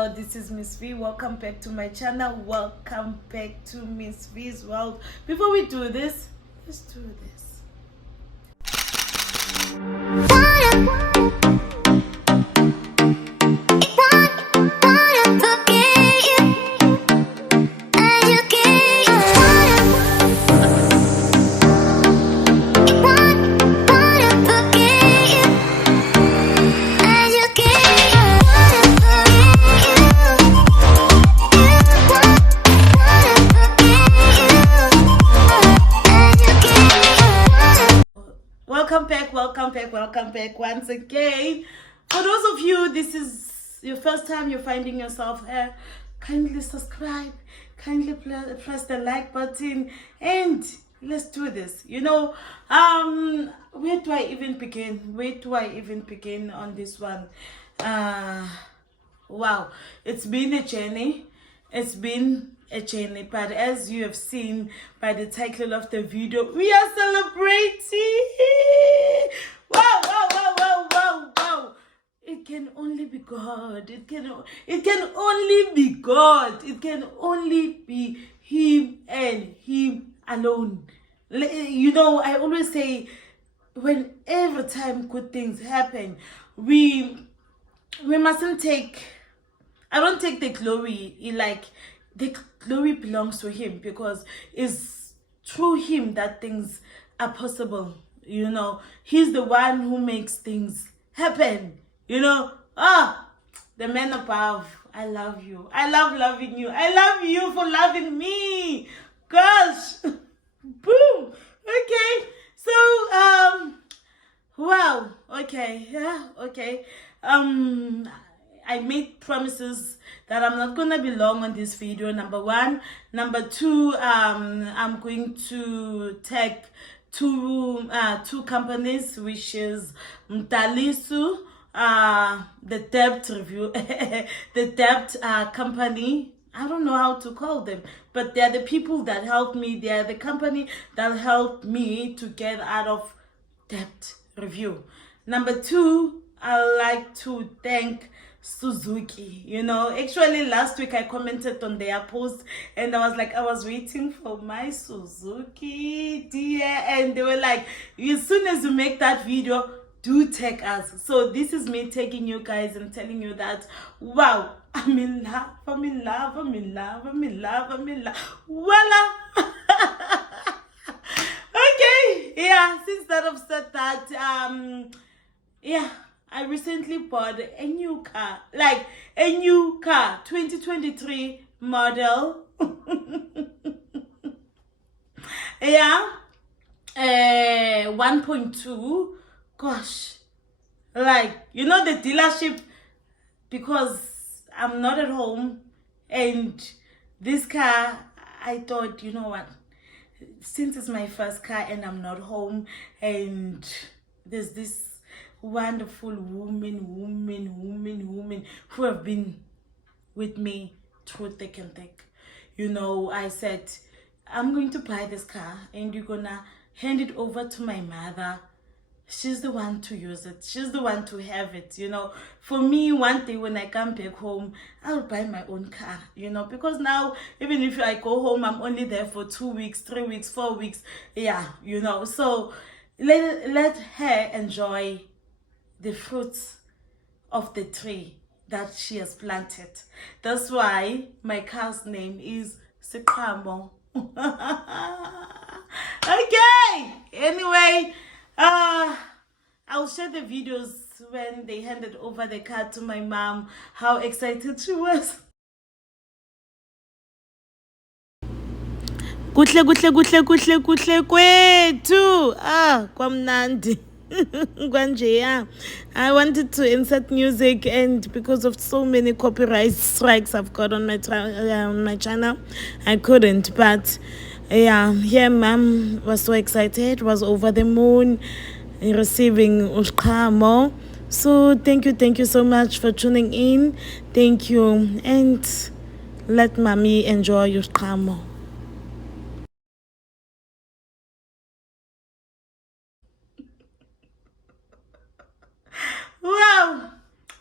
Hello, this is Miss V. Welcome back to my channel. Welcome back to Miss V's world. Before we do this, let's do this. Welcome back once again. For those of you, this is your first time you're finding yourself here, kindly subscribe, kindly press the like button, and let's do this. Where do I even begin on this one? Wow, it's been a journey. But as you have seen by the title of the video, we are celebrating. Wow. It can only be God. It can only be God. It can only be Him and Him alone. I always say, when every time good things happen, we mustn't take, I don't take the glory. The glory belongs to Him, because it's through Him that things are possible. He's the one who makes things happen. The man above, I love you. I love loving you. I love you for loving me. Gosh. Boom. Okay. So, wow. Okay. Yeah. Okay. I made promises that I'm not gonna be long on this video. Number one. Number two, I'm going to tag two companies, which is Mtalisu, the debt review, the debt company. I don't know how to call them, but they're the people that helped me. They're the company that helped me to get out of debt review. Number two, I like to thank Suzuki. Actually last week I commented on their post and I was like, I was waiting for my Suzuki, dear, and they were like, as soon as you make that video, do tag us. So this is me tagging you guys and telling you that, wow, I'm in love. Voila. Okay, yeah, since that I've said that, yeah, I recently bought a new car, 2023 model. Yeah, 1.2. Gosh, the dealership, because I'm not at home, and this car, I thought, you know what, since it's my first car and I'm not home, and there's this wonderful women who have been with me through thick and thick. I said, I'm going to buy this car and you're gonna hand it over to my mother. She's the one to use it. She's the one to have it. For me, one day when I come back home, I'll buy my own car, because now, even if I go home, I'm only there for 2 weeks, 3 weeks, 4 weeks. Yeah, so let her enjoy the fruits of the tree that she has planted. That's why my car's name is Siqhamo. Okay, anyway, I'll share the videos when they handed over the car to my mom, how excited she was. Kuhle kwethu. Kwamnandi. I wanted to insert music, and because of so many copyright strikes I've got on my channel, I couldn't. But yeah, mom was so excited, was over the moon receiving uSiqhamo. So thank you so much for tuning in. Thank you, and let mommy enjoy uSiqhamo. Wow,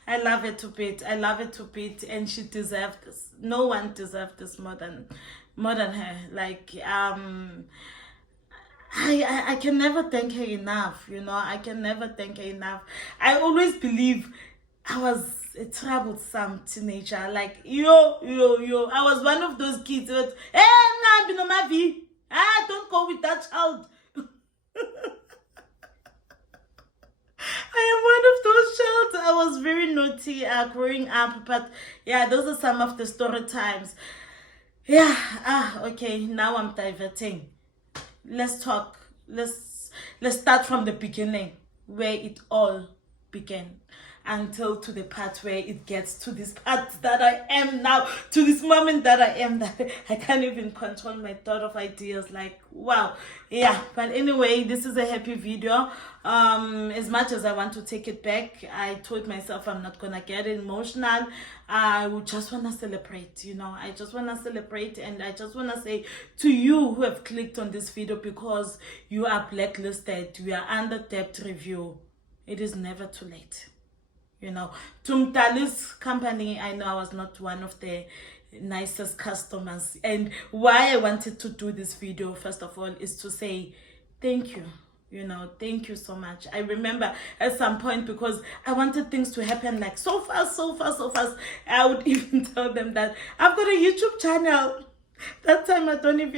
I love her to bit. I love her to bit, and she deserved this. No one deserved this more than her. Like I can never thank her enough. You know, I can never thank her enough. I always believe I was a troublesome teenager. Like yo. I was one of those kids that, hey, I'm not being on my V. Ah, don't go with that child. I am one of those childs. I was very naughty growing up, but yeah, those are some of the story times. Yeah, okay, now I'm diverting. Let's talk. Let's start from the beginning, where it all began, until to the part where it gets to this part that I am now, to this moment that I am, that I can't even control my thought of ideas. Like, wow. Yeah, but anyway, this is a happy video. As much as I want to take it back, I told myself I'm not gonna get emotional. I would just want to celebrate, you know. I just want to celebrate, and I just want to say to you who have clicked on this video because you are blacklisted, you are under debt review, it is never too late. You know, to Mtali's company, I know I was not one of the nicest customers. And why I wanted to do this video, first of all, is to say thank you. You know, thank you so much. I remember at some point, because I wanted things to happen like so fast. I would even tell them that I've got a YouTube channel. That time I don't know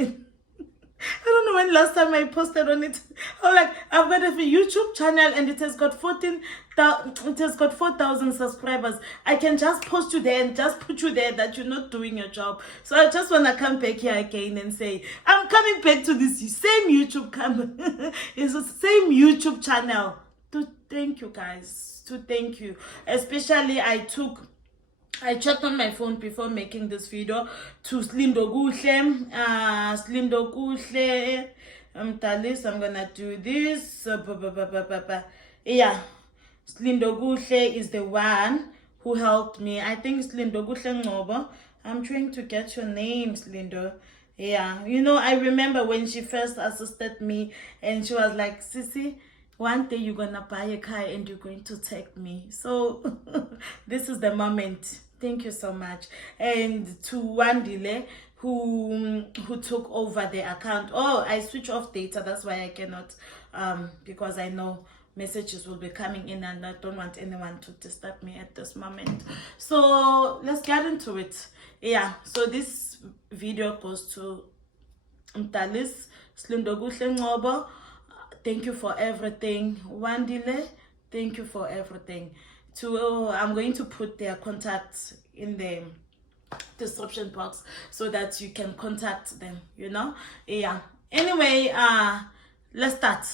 when last time I posted on it. I'm like, I've got a YouTube channel and it has got 4,000 subscribers. I can just post you there and just put you there that you're not doing your job. So I just want to come back here again and say, I'm coming back to this same YouTube it's the same YouTube channel to thank you guys, to thank you. Especially I checked on my phone before making this video to Slindo Guhle. Mtalis, I'm gonna do this. Yeah, Slindo Guhle is the one who helped me. I think Slindo Guhle Ngobo. I'm trying to get your name, Slindo. Yeah, you know, I remember when she first assisted me and she was like, Sissy, one day you're gonna buy a car and you're going to take me. So this is the moment. Thank you so much. And to Wandile, who took over the account. Oh, I switch off data. That's why I cannot, because I know messages will be coming in and I don't want anyone to disturb me at this moment. So let's get into it. Yeah, so this video goes to Mtalis Slindo Guhle Ngobo. Thank you for everything. Wandile, thank you for everything. I'm going to put their contacts in the description box so that you can contact them, you know. Yeah, anyway, let's start.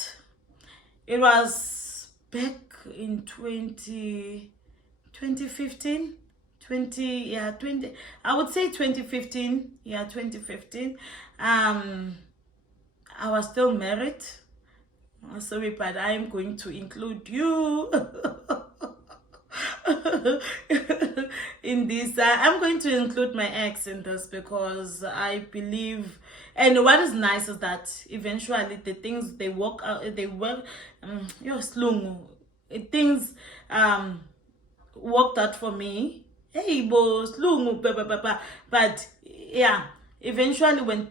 It was back in 2015, I would say 2015. Yeah, 2015. I was still married. Sorry, but I'm going to include you in this. I'm going to include my ex in this because I believe, and what is nice is that eventually the things things worked out for me. Hey, boss, but yeah, eventually when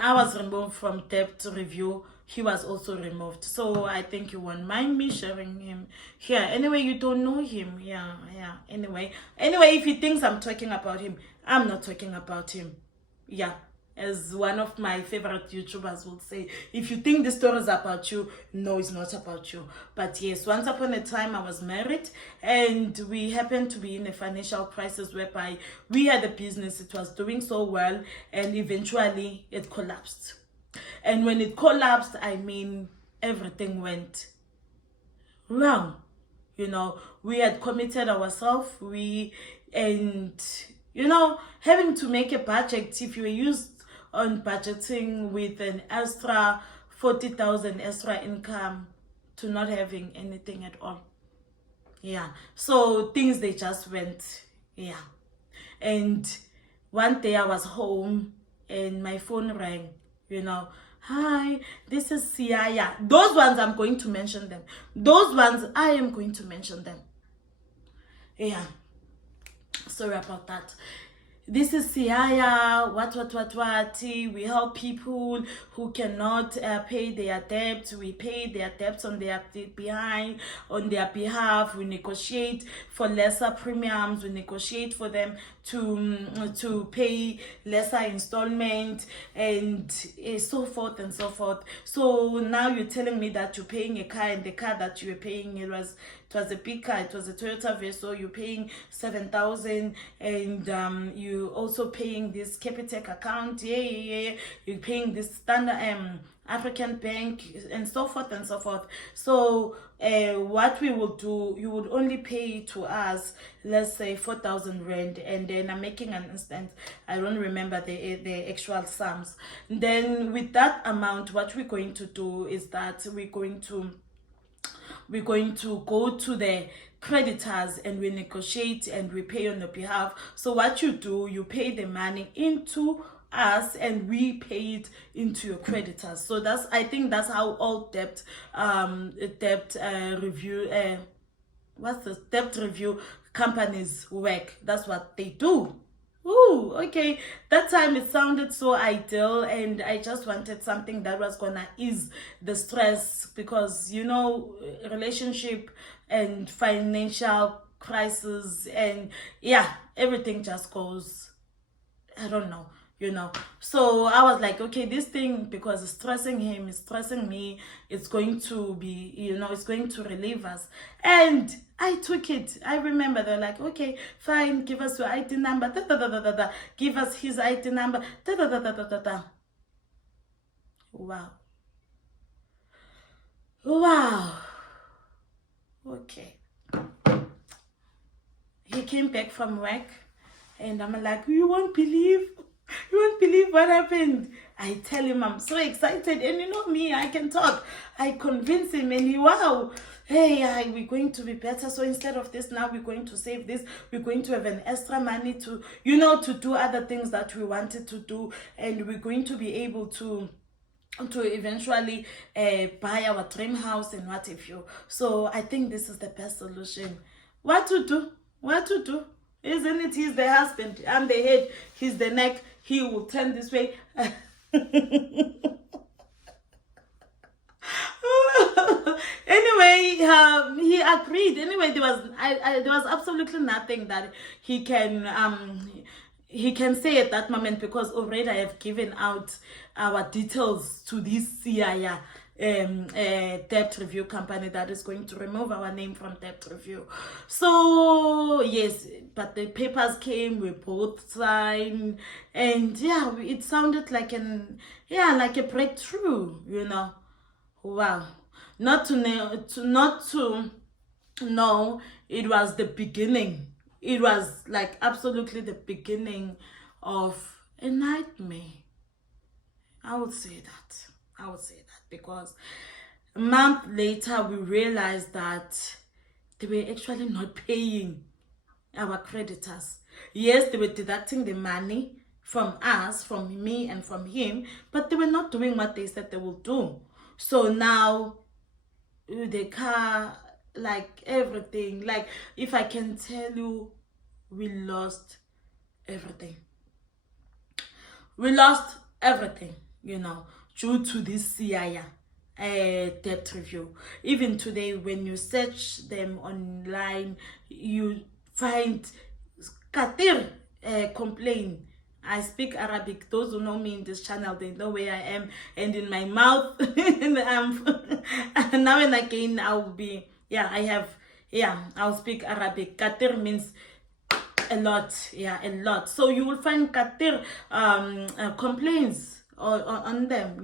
I was removed from debt review, he was also removed. So I think you won't mind me sharing him here. Anyway, you don't know him. Yeah. Anyway, if he thinks I'm talking about him, I'm not talking about him. Yeah. As one of my favorite YouTubers would say, if you think the story is about you, no, it's not about you. But yes, once upon a time I was married and we happened to be in a financial crisis whereby we had a business, it was doing so well, and eventually it collapsed. And when it collapsed, I mean, everything went wrong. You know, we had committed ourselves, having to make a budget, if you were used on budgeting with an extra 40,000 extra income to not having anything at all. Yeah, so things, they just went, yeah. And one day I was home and my phone rang. You know, hi, this is Siaya. Those ones I'm going to mention them. Those ones I am going to mention them. Yeah, sorry about that. This is Siaya, what. We help people who cannot pay their debts. We pay their debts on their behalf. We negotiate for lesser premiums. We negotiate for them to pay lesser installment, and so forth and so forth. So now you're telling me that you're paying a car, and the car that you were paying, it was a big car. It was a Toyota Verso. You're paying 7,000, and you also paying this Capitec account. Yeah. You're paying this Standard African Bank, and so forth and so forth. So what we will do, you would only pay to us, let's say 4,000 rand, and then I'm making an instance, I don't remember the actual sums. Then with that amount, what we're going to do is that we're going to go to the creditors, and we negotiate and we pay on your behalf. So what you do, you pay the money into us, and we pay it into your creditors. So I think that's how all debt review debt review companies work. That's what they do. Ooh, okay. That time it sounded so ideal, and I just wanted something that was gonna ease the stress, because relationship and financial crisis, and yeah, everything just goes, I don't know. So I was like, okay, this thing, because it's stressing him, it's stressing me, it's going to be, it's going to relieve us. And I took it. I remember they're like, okay, fine, give us your ID number, give us his ID number, Wow. Okay. He came back from work, and I'm like, you won't believe what happened. I tell him I'm so excited, and me, I can talk. I convince him, and hey, we're going to be better. So instead of this, now we're going to save this. We're going to have an extra money to, to do other things that we wanted to do, and we're going to be able to eventually buy our dream house and what have you. So I think this is the best solution. What to do? Isn't it? He's the husband, I'm the head, he's the neck. He will turn this way. Anyway, he agreed. Anyway, there was absolutely nothing that he can say at that moment, because already I have given out our details to this CIA debt review company that is going to remove our name from debt review. So yes, but the papers came, we both signed, and yeah, it sounded like like a breakthrough. Wow. Not to know, it was the beginning. It was like absolutely the beginning of a nightmare. I would say that because a month later we realized that they were actually not paying our creditors. Yes, they were deducting the money from us, from me and from him, but they were not doing what they said they will do. So now the car, like everything, like if I can tell you, we lost everything. Due to this CIA debt review. Even today, when you search them online, you find Katir complain. I speak Arabic. Those who know me in this channel, they know where I am, and in my mouth. And now and again, I'll speak Arabic. Katir means a lot. So you will find Katir complaints on them,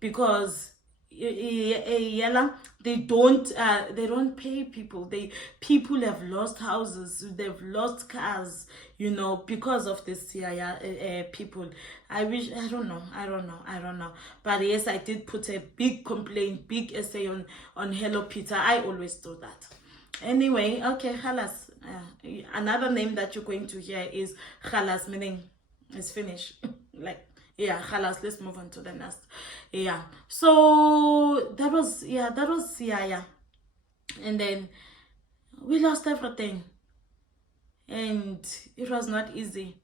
because they don't pay people. People have lost houses, they've lost cars, because of this CIA people. I don't know. But yes, I did put a big complaint, big essay on Hello Peter. I always do that. Anyway, okay, Khalas. Another name that you're going to hear is Khalas, meaning it's finished. Khalas, let's move on to the next. So that was CIA. And then we lost everything. and it was not easy.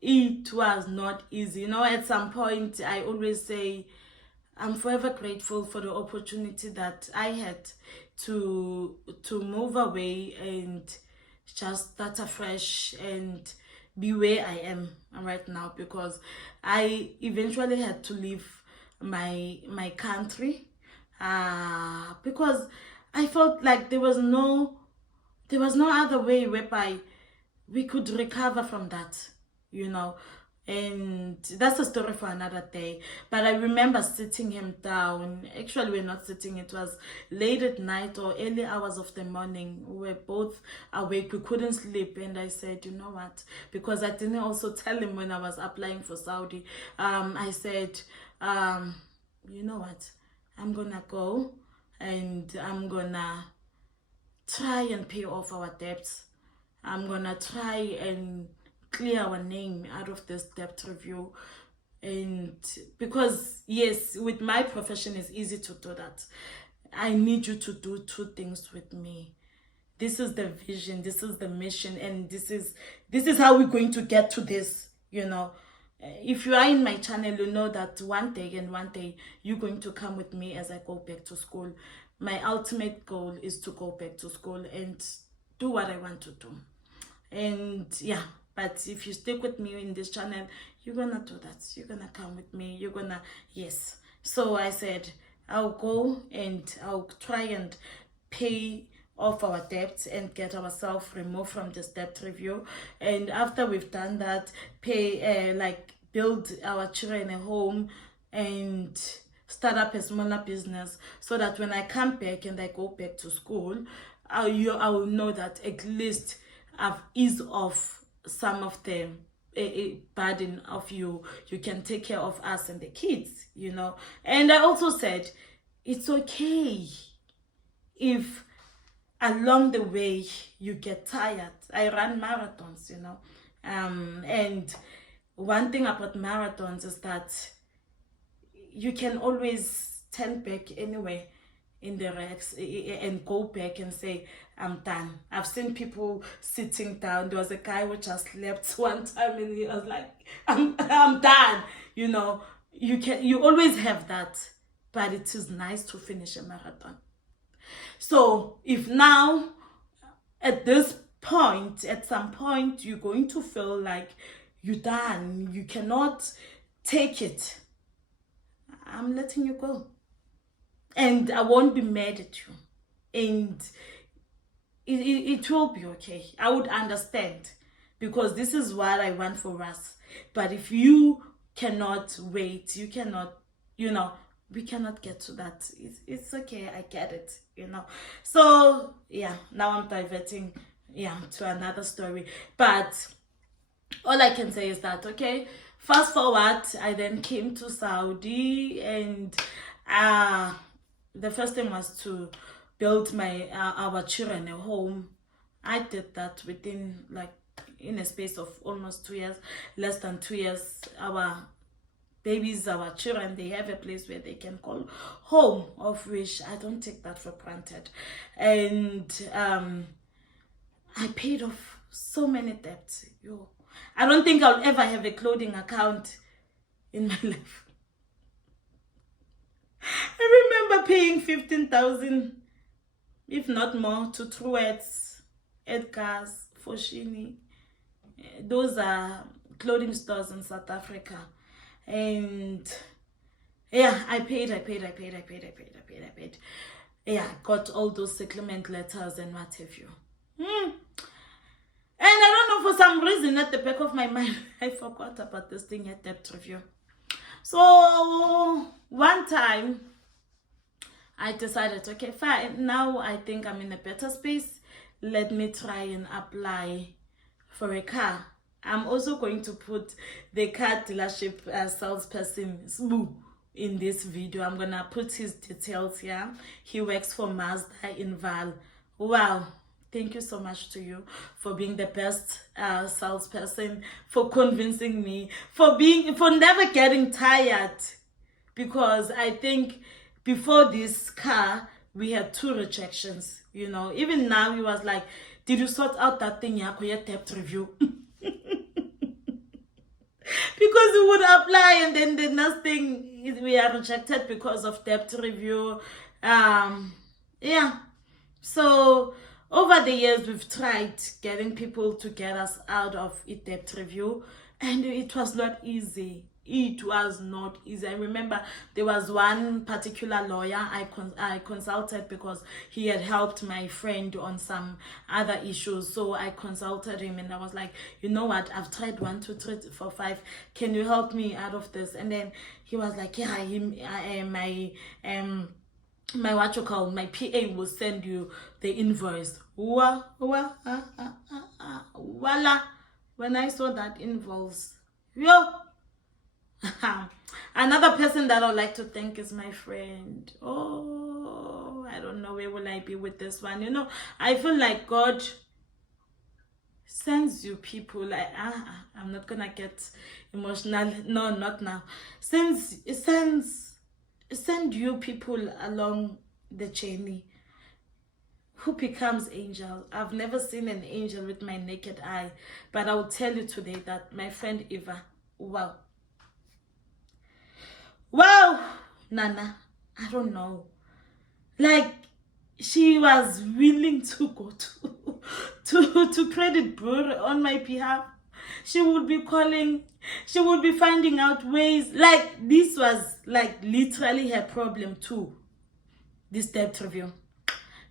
It was not easy. At some point, I always say, I'm forever grateful for the opportunity that I had to move away and just start afresh and be where I am right now, because I eventually had to leave my country, because I felt like there was no other way whereby we could recover from that, and that's a story for another day. But I remember sitting him down. Actually, we're not sitting, it was late at night or early hours of the morning. We were both awake, we couldn't sleep, and I said, you know what, because I didn't also tell him when I was applying for Saudi. I said, you know what, I'm gonna go and I'm gonna try and pay off our debts. I'm gonna try and clear our name out of this debt review. And because yes, with my profession it's easy to do that. I need you to do two things with me. This is the vision, this is the mission, and this is how we're going to get to this. If you are in my channel, you know that one day you're going to come with me as I go back to school. My ultimate goal is to go back to school and do what I want to do. And yeah, but if you stick with me in this channel, you're gonna do that. You're gonna come with me. You're gonna, yes. So I said, I'll go and I'll try and pay off our debts and get ourselves removed from this debt review. And after we've done that, build our children a home and start up a smaller business, so that when I come back and I go back to school, I will know that at least I've eased off some of the burden of you can take care of us and the kids. And I also said, it's okay if along the way you get tired. I run marathons, and one thing about marathons is that you can always turn back anyway in the racks and go back and say, I'm done. I've seen people sitting down. There was a guy who just slept one time and he was like, I'm done. You always have that, but it is nice to finish a marathon. So if now at this point, at some point, you're going to feel like you're done, you cannot take it, I'm letting you go. And I won't be mad at you. And it will be okay. I would understand, because this is what I want for us. But if you cannot wait, you cannot, we cannot get to that. It's okay, I get it, So, yeah, now I'm diverting, to another story. But all I can say is that, okay, fast forward, I then came to Saudi, and the first thing was to build our children a home. I did that within in a space of almost 2 years, less than 2 years. Our babies, our children, they have a place where they can call home, of which I don't take that for granted. And I paid off so many debts. I don't think I'll ever have a clothing account in my life. I remember paying 15,000, if not more, to Truett's, Edgar's, Foschini. Those are clothing stores in South Africa. And yeah, I paid. Yeah, got all those settlement letters and what have you. And I don't know, for some reason at the back of my mind, I forgot about this thing at debt review. So one time I decided, okay, fine, now I think I'm in a better space. Let me try and apply for a car. I'm also going to put the car dealership salesperson Sbu in this video. I'm gonna put his details here. He works for Mazda in Vaal. Wow. Thank you so much to you for being the best salesperson, for convincing me, for never getting tired. Because I think before this car, we had 2 rejections. Even now, he was like, did you sort out that thing, your debt review? Because we would apply and then the next thing we are rejected because of debt review. Yeah. So over the years we've tried getting people to get us out of a debt review, and it was not easy. It was not easy. I remember there was one particular lawyer I consulted because he had helped my friend on some other issues. So I consulted him and I was like, you know what? I've tried 1, 2, 3, 4, 5. Can you help me out of this? And then he was like, yeah, my what you call my PA will send you the invoice. Voila. When I saw that invoice, yo. Another person that I'd like to thank is my friend. Oh, I don't know where will I be with this one. You know, I feel like God sends you people like I'm not gonna get emotional. No, not now. Send you people along the journey who becomes angel. I've never seen an angel with my naked eye, but I will tell you today that my friend Eva, wow, Nana, I don't know. Like, she was willing to go to credit bureau on my behalf. She would be calling, she would be finding out ways. Like, this was like literally her problem too, this debt review.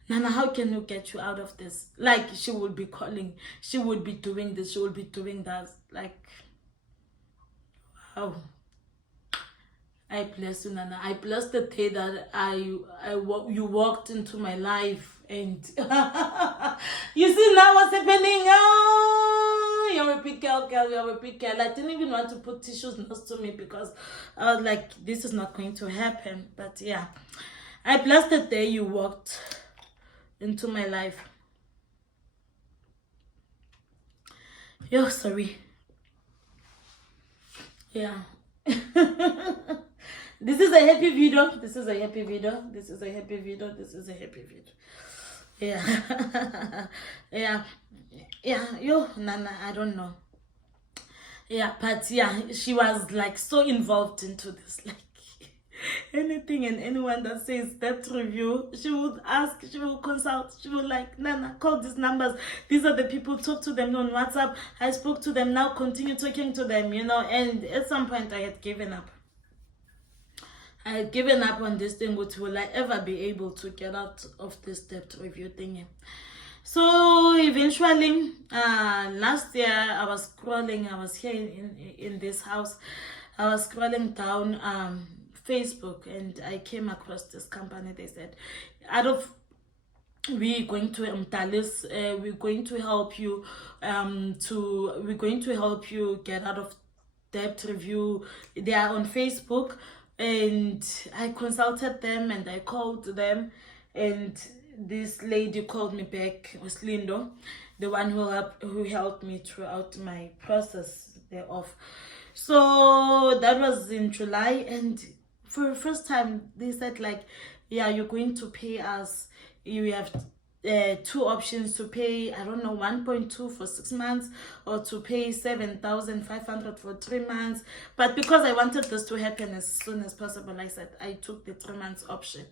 Nana, how can you get you out of this? Like, she would be calling, she would be doing this, she would be doing that. Like, wow. I bless you, Nana. I bless the day that you walked into my life, and you see now what's happening. Oh, you're a big girl, you're a big girl. I didn't even want to put tissues next to me because I was like, this is not going to happen. But yeah, I bless the day you walked into my life. Yo, sorry. Yeah. This is a happy video. This is a happy video. This is a happy video. This is a happy video. Yeah. Yeah. Yo, Nana, I don't know. Yeah, but yeah, she was like so involved into this. Like, anything and anyone that says debt review, she would ask, she will consult, she will like, Nana, call these numbers. These are the people, talk to them on WhatsApp. I spoke to them, now continue talking to them, you know. And at some point I had given up. I had given up on this thing. What will I ever be able to get out of this debt review thing? So eventually, last year I was scrolling, I was here in this house, I was scrolling down Facebook, and I came across this company. They said, we're going to we're going to help you we're going to help you get out of debt review. They are on Facebook. And I consulted them and I called them, and this lady called me back. It was Lindo, the one who helped me throughout my process thereof. So that was in July, and for the first time they said like, yeah, you're going to pay us. You have two options to pay, I don't know, 1.2 for 6 months, or to pay 7,500 for 3 months. But because I wanted this to happen as soon as possible, I said I took the 3 months option.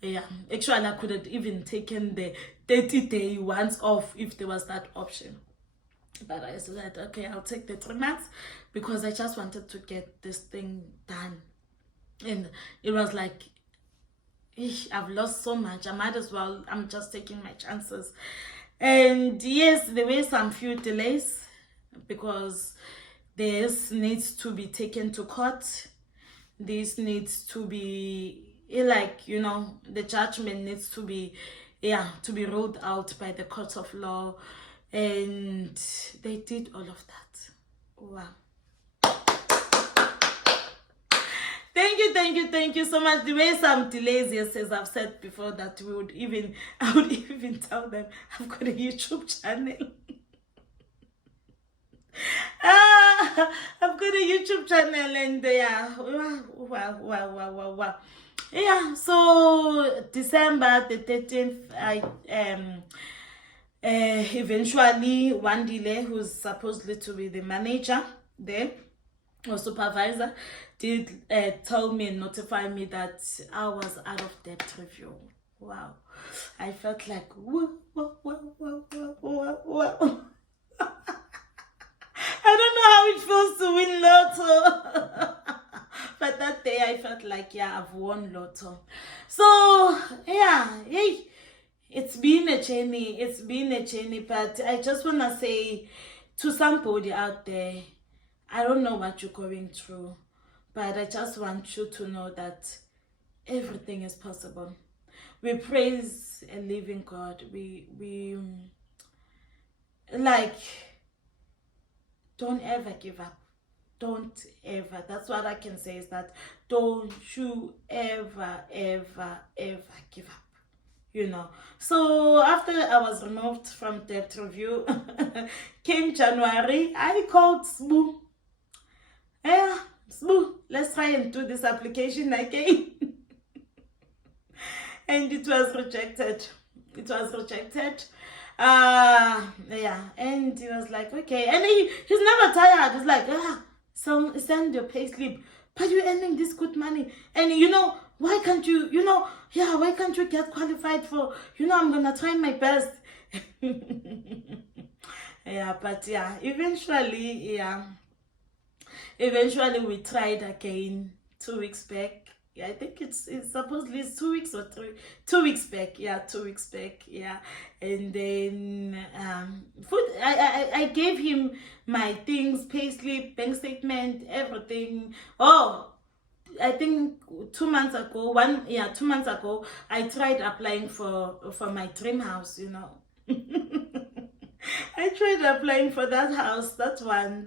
Yeah, actually I could have even taken the 30-day ones off if there was that option. But I said, okay, I'll take the 3 months because I just wanted to get this thing done. And it was like, I've lost so much, I might as well, I'm just taking my chances. And yes, there were some few delays because this needs to be taken to court. This needs to be, like, you know, the judgment needs to be, to be ruled out by the court of law. And they did all of that. Wow. Thank you so much. There were some delays, yes, as I've said before, that I would even tell them I've got a YouTube channel. I've got a YouTube channel, and wow. Yeah, so December the 13th, Eventually, Wandile, who's supposedly to be the manager there or supervisor, did tell me and notify me that I was out of debt review. Wow. I felt like, whoa, whoa, whoa, whoa, whoa, whoa, whoa. I don't know how it feels to win lotto. But that day I felt like, yeah, I've won lotto. So, yeah, hey, it's been a journey. It's been a journey. But I just want to say to somebody out there, I don't know what you're going through, but I just want you to know that everything is possible. We praise a living God. We like, don't ever give up. Don't ever. That's what I can say, is that don't you ever, ever, ever give up. You know. So after I was removed from debt review, came January, I called Sbu. Yeah, Sbu, let's try and do this application again. And it was rejected. It was rejected. Yeah, and he was like, okay, and he's never tired. He's like, so send your payslip, but you're earning this good money, and why can't you, why can't you get qualified for, I'm gonna try my best. Yeah, but yeah, eventually we tried again 2 weeks back. Yeah, I think it's supposedly it's 2 weeks or 2 weeks back. Yeah, 2 weeks back. Yeah, and then I gave him my things, payslip, bank statement, everything. Oh, I think 2 months ago, 2 months ago, I tried applying for my dream house. I tried applying for that house, that one.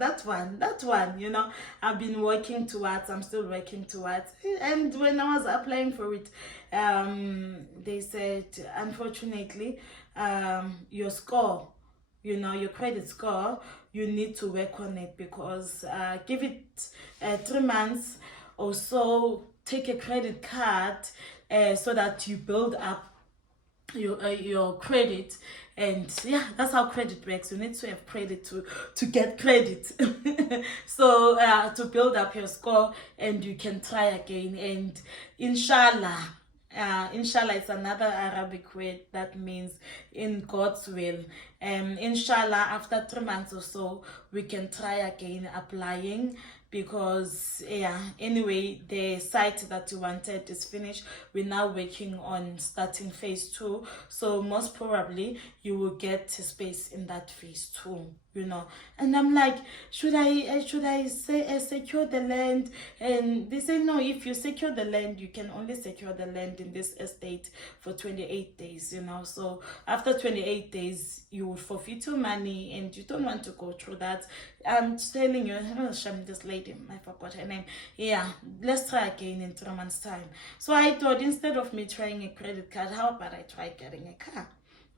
I've been working towards, I'm still working towards. And when I was applying for it, they said, unfortunately, your score, your credit score, you need to work on it, because give it 3 months or so, take a credit card so that you build up your credit. And yeah, that's how credit works. You need to have credit to get credit. So to build up your score, and you can try again. And inshallah, it's another Arabic word that means in God's will. Inshallah, after 3 months or so, we can try again applying, because anyway, the site that you wanted is finished. We're now working on starting phase 2, so most probably you will get a space in that phase 2. And I'm like, should I say secure the land? And they say, no, if you secure the land, you can only secure the land in this estate for 28 days. So after 28 days, you will forfeit your money, and you don't want to go through that. I'm telling you, this lady, I forgot her name. Yeah, let's try again in 3 months' time. So I thought, instead of me trying a credit card, how about I try getting a car?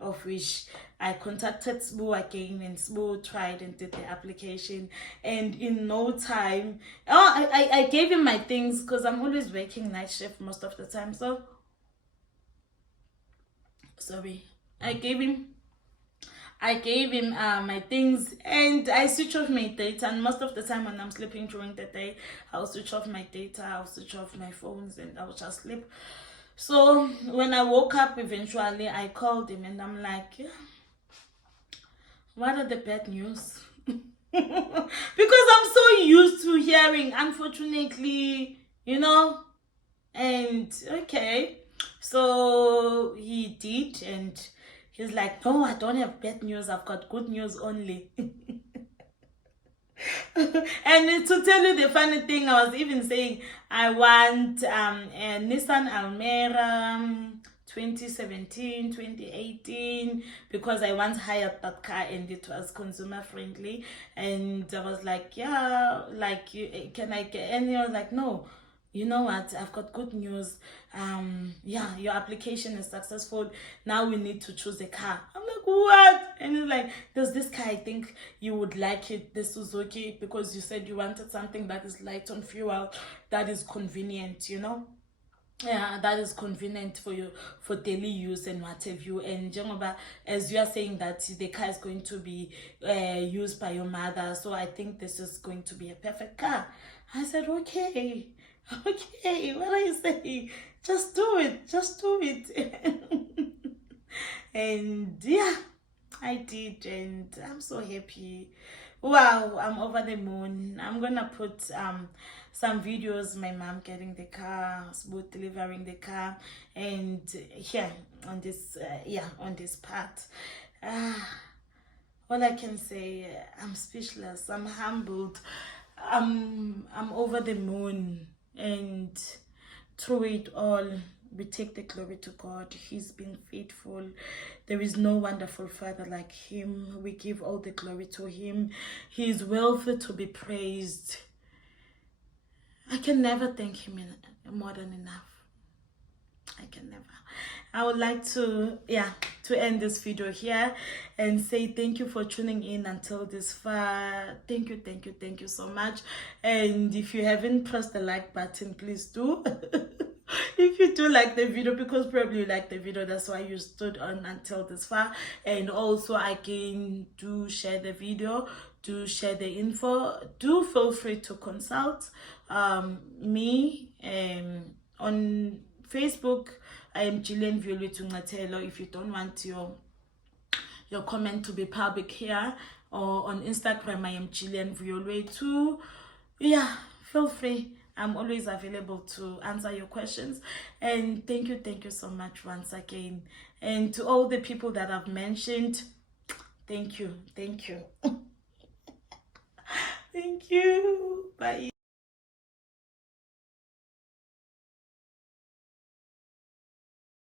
Of which I contacted Sbu again, and Sbu tried and did the application, and in no time, I gave him my things, because I'm always working night shift most of the time. So sorry, I gave him my things, and I switch off my data. And most of the time when I'm sleeping during the day, I'll switch off my data, I'll switch off my phones, and I'll just sleep. So when I woke up, eventually I called him, and I'm like, what are the bad news? Because I'm so used to hearing, unfortunately, and okay. So he did, and he's like, no, I don't have bad news, I've got good news only. And to tell you the funny thing, I was even saying I want a Nissan Almera 2017, 2018, because I once hired that car and it was consumer friendly. And I was like, yeah, like, can I get? And he was like, no. You know what? I've got good news. Yeah, your application is successful. Now we need to choose a car. I'm like, what? And he's like, there's this car, I think you would like it, the Suzuki, because you said you wanted something that is light on fuel, that is convenient, yeah, that is convenient for you for daily use and what have you. And Jengoba, as you are saying that the car is going to be used by your mother, so I think this is going to be a perfect car. I said, okay, okay, what are you saying? Just do it, just do it. And yeah, I did, and I'm so happy. Wow, I'm over the moon. I'm gonna put some videos, my mom getting the car, smooth delivering the car, and here on this on this part. All I can say, I'm speechless. I'm humbled. I'm over the moon, and through it all, we take the glory to God. He's been faithful. There is no wonderful Father like him. We give all the glory to him. He is worthy to be praised. I can never thank him more than enough. I can never. I would like to end this video here and say thank you for tuning in until this far. Thank you so much. And if you haven't pressed the like button, please do. If you do like the video, because probably you like the video, that's why you stood on until this far. And also, again, do share the video, do share the info, do feel free to consult me on Facebook. I am Gillian Violwetu Ngatelo. If you don't want your comment to be public here, or on Instagram, I am Gillian Violwetu. Yeah, feel free. I'm always available to answer your questions. And thank you so much once again. And to all the people that I've mentioned, thank you. Thank you. Bye.